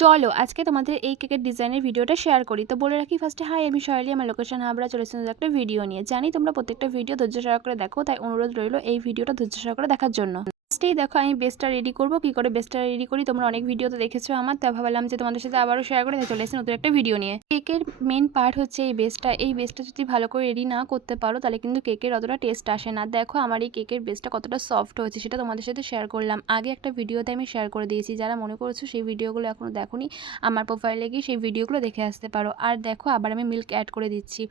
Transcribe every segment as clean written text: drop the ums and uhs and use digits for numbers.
চলো আজকে তোমাদের এই কেকের ডিজাইনের ভিডিওটা শেয়ার করি। তো বলে রাখি ফার্স্টে, হাই আমি শৈলী, আমার লোকেশন হাবড়া। চলে এসেছি একটা ভিডিও নিয়ে। জানি তোমরা প্রত্যেকটা ভিডিও ধৈর্য সহকারে দেখো, তাই অনুরোধ রইল এই ভিডিওটা ধৈর্য সহকারে দেখার জন্য। ফার্স্টেই দেখো আমি বেসটা রেডি করবো, কী করে বেসটা রেডি করি তোমরা অনেক ভিডিওতে দেখেছো আমার, তাই ভাবলাম যে তোমাদের সাথে আবারও শেয়ার করে। চলে এসেছি নতুন একটা ভিডিও নিয়ে। কেকের মেন পার্ট হচ্ছে এই বেসটা। এই বেসটা যদি ভালো করে রেডি না করতে পারো তাহলে কিন্তু কেকের অতটা টেস্ট আসে না। দেখো আমার এই কেকের বেসটা কতটা সফট হয়েছে সেটা তোমাদের সাথে শেয়ার করলাম। আগে একটা ভিডিওতে আমি শেয়ার করে দিয়েছি, যারা মনে করছো সেই ভিডিওগুলো এখনও দেখোনি আমার প্রোফাইলে গিয়ে সেই ভিডিওগুলো দেখে আসতে পারো। আর দেখো আবার আমি মিল্ক অ্যাড করে দিচ্ছি।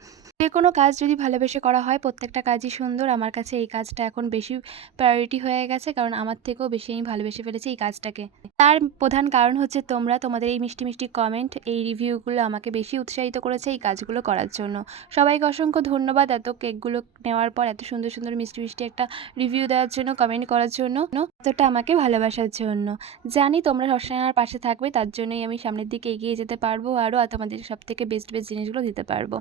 যে কোনো কাজ যদি ভালোবেসে করা হয় প্রত্যেকটা কাজই সুন্দর। আমার কাছে এই কাজটা এখন বেশি প্রায়োরিটি হয়ে গেছে, কারণ আমার থেকেও বেশি আমি ভালোবেসে ফেলেছি এই কাজটাকে। তার প্রধান কারণ হচ্ছে তোমরা, তোমাদের এই মিষ্টি মিষ্টি কমেন্ট, এই রিভিউগুলো আমাকে বেশি উৎসাহিত করেছে এই কাজগুলো করার জন্য। সবাইকে অসংখ্য ধন্যবাদ এত কেকগুলো নেওয়ার পর এত সুন্দর সুন্দর মিষ্টি মিষ্টি একটা রিভিউ দেওয়ার জন্য, কমেন্ট করার জন্য, এতটা আমাকে ভালোবাসার জন্য। জানি তোমরা সবসময় আমার পাশে থাকবে, তার জন্যই আমি সামনের দিকে এগিয়ে যেতে পারবো আরও, আর তোমাদের সব থেকে বেস্ট বেস্ট জিনিসগুলো দিতে পারবো।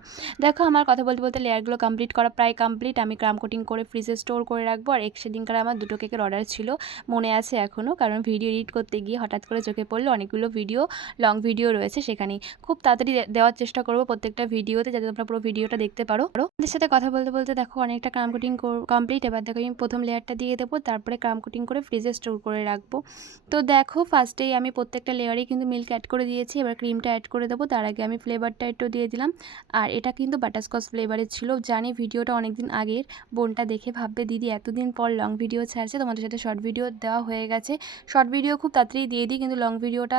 দেখো আমার কথা বলতে বলতে লেয়ারগুলো কমপ্লিট করা প্রায় কমপ্লিট। আমি ক্রাম কোটিং করে ফ্রিজে স্টোর করে রাখবো। আর সেদিনকার আমার 2টো কেকের অর্ডার ছিল, মনে আছে এখনও, কারণ ভিডিও এডিট করতে গিয়ে হঠাৎ করে চোখে পড়লো অনেকগুলো ভিডিও, লং ভিডিও রয়েছে সেখানেই। খুব তাড়াতাড়ি দেওয়ার চেষ্টা করবো প্রত্যেকটা ভিডিওতে, যাতে তোমরা পুরো ভিডিওটা দেখতে পারো। আমাদের সাথে কথা বলতে বলতে দেখো অনেকটা ক্রাম কোটিং কমপ্লিট। এবার দেখো আমি প্রথম লেয়ারটা দিয়ে দেবো, তারপরে ক্রাম কোটিং করে ফ্রিজে স্টোর করে রাখবো। তো দেখো ফার্স্টেই আমি প্রত্যেকটা লেয়ারেই কিন্তু মিল্ক অ্যাড করে দিয়েছি। এবার ক্রিমটা অ্যাড করে দেবো, তার আগে আমি ফ্লেভারটা একটু দিয়ে দিলাম। আর এটা কিন্তু বাটারস্কচ ফ্লেভারের ছিল। জানি ভিডিওটা অনেকদিন আগের, বোনটা দেখে ভাববে দিদি এতদিন পর লং ভিডিও ছাড়ছে, তোমাদের সাথে শর্ট ভিডিও দেওয়া হয়ে গেছে। শর্ট ভিডিও খুব তাড়াতাড়ি দিয়ে দিই, কিন্তু লং ভিডিওটা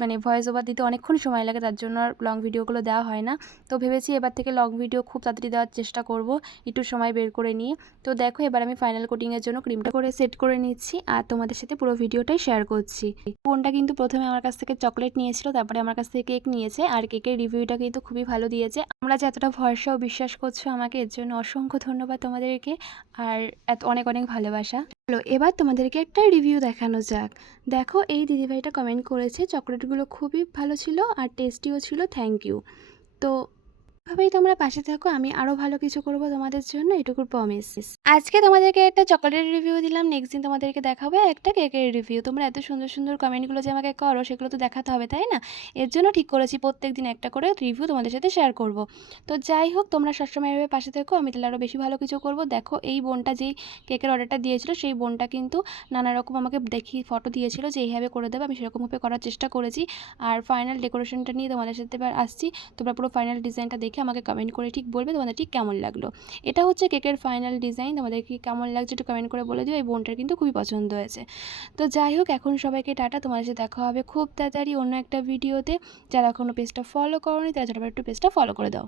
মানে ভয়েস ওভার দিতে অনেকক্ষণ সময় লাগে, তার জন্য আর লং ভিডিওগুলো দেওয়া হয় না। তো ভেবেছি এবার থেকে লং ভিডিও খুব তাড়াতাড়ি দেওয়ার চেষ্টা করব, একটু সময় বের করে নিয়ে। তো দেখো এবার আমি ফাইনাল কোটিংয়ের জন্য ক্রিমটা করে সেট করে নিচ্ছি, আর তোমাদের সাথে পুরো ভিডিওটাই শেয়ার করছি। বোনটা কিন্তু প্রথমে আমার কাছ থেকে চকলেট নিয়েছিল, তারপরে আমার কাছ থেকে কেক নিয়েছে, আর কেকের রিভিউটা কিন্তু খুবই ভালো দিয়েছে। আমরা যে এতটা ভরসা ও বিশ্বাস করছো আমাকে, এর জন্য অসংখ্য ধন্যবাদ তোমাদেরকে, আর এত অনেক অনেক ভালোবাসা। চলো এবার তোমাদেরকে একটা রিভিউ দেখানো যাক। দেখো এই দিদিভাইটা কমেন্ট করেছে চকলেটগুলো খুবই ভালো ছিল আর টেস্টিও ছিল, থ্যাংক ইউ। তো এভাবেই তোমরা পাশে থাকো, আমি আরও ভালো কিছু করব তোমাদের জন্য, এটুকু প্রমিস। আজকে তোমাদেরকে একটা চকলেটের রিভিউ দিলাম, নেক্সট দিন তোমাদেরকে দেখাবো একটা কেকের রিভিউ। তোমরা এত সুন্দর সুন্দর কমেন্টগুলো যে আমাকে করো সেগুলো তো দেখাতে হবে, তাই না? এর জন্য ঠিক করেছি প্রত্যেক দিন একটা করে রিভিউ তোমাদের সাথে শেয়ার করব। তো যাই হোক, তোমরা সবসময় এভাবে পাশে থেকো, আমি তাহলে আরও বেশি ভালো কিছু করব। দেখো এই বোনটা যেই কেকের অর্ডারটা দিয়েছিল, সেই বোনটা কিন্তু নানা রকম আমাকে দেখি ফটো দিয়েছিল যে এইভাবে করে দেবে, আমি সেরকমভাবে করার চেষ্টা করেছি। আর ফাইনাল ডেকোরেশনটা নিয়ে তোমাদের সাথে এবার আসছি। তোমরা পুরো ফাইনাল ডিজাইনটা দেখে আমাকে কমেন্ট করে ঠিক বলবে তোমাদের ঠিক কেমন লাগলো। এটা হচ্ছে কেকের ফাইনাল ডিজাইন, তোমাদের কি কেমন লাগছে একটু কমেন্ট করে বলে দিও। এই বোনটার কিন্তু খুবই পছন্দ হয়েছে। তো যাই হোক, এখন সবাইকে টাটা, তোমাদের সাথে দেখা হবে খুব তাড়াতাড়ি অন্য একটা ভিডিওতে। যারা এখনও পেজটা ফলো করোনি তারা ঝটপট একটু পেজটা ফলো করে দাও।